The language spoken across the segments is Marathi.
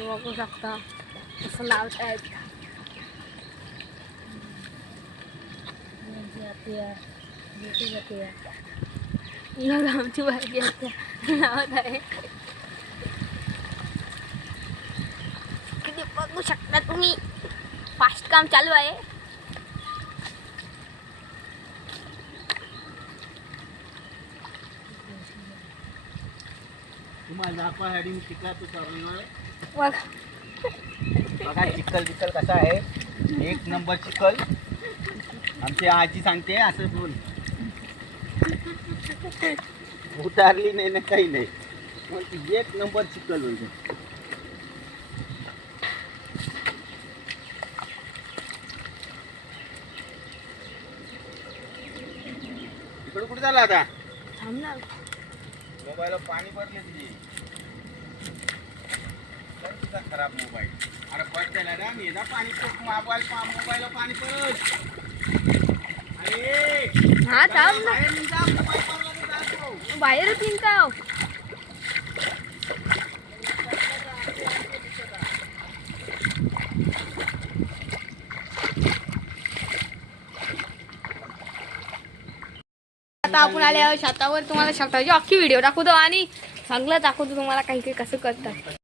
बघू शकता कसं लावतायत. आमची बायकी लावत आहे. किती बघू शकता तुम्ही, फास्ट काम चालू आहे. बघा चिखल बिखल कसा आहे, एक नंबर चिखल. आमची आजी सांगते असं बोल, उतारली नाही ना काही नाही, मग एक नंबर चिखल बोलते. इकडे कुठे झाला आता? थांबणार मोबाईलला पाणी भरले तुझी, तुझा खराब मोबाईल. अरे बस झाला ना, मी ना पाणी मोबाईलला पाणी परत. अरे हा थांब ना, बाहेर निघा, मोबाईल पडला तर जातो. बाहेरच निघताव. आता आपण आले आहोत शेतावर. तुम्हाला शेताची अख्खी व्हिडिओ दाखवतो आणि चांगलं दाखवतो तुम्हाला काही काही कसं करतात.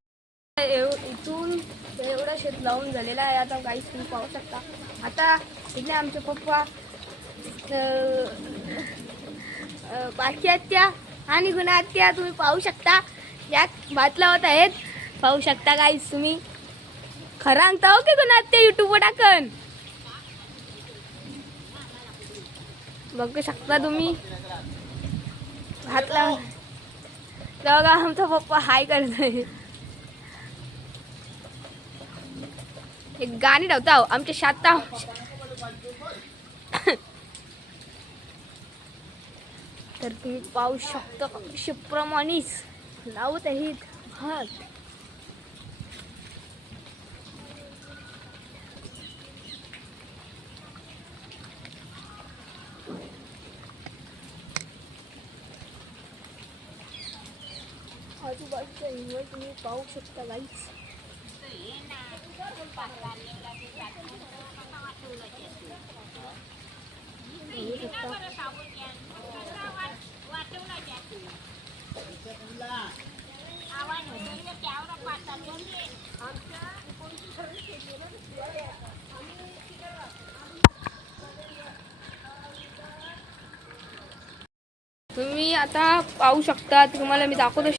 इथून एवढं शेत लावून झालेलं आहे. आता काहीच तुम्ही पाहू शकता. आता इथे आमचे पप्पा बाकी आत्या आणि गुन्हा आत्या तुम्ही पाहू शकता यात भात लावत आहेत. पाहू शकता काहीच तुम्ही. खरं सांगता हो की गुन्हा आत्या युट्यूबवर टाकन, बघू शकता तुम्ही. भात लाव बघा, आमचा पप्पा हाय करतोय. एक गाणी लावता आमच्या शाता. तर तुम्ही पाहू शकता प्रमाणेच लावत आहेत भात. आजूबाजूचा हिरवळ तुम्ही पाहू शकता गाईस. तुम्ही आता पाहू शकता, तुम्हाला मी दाखवतो.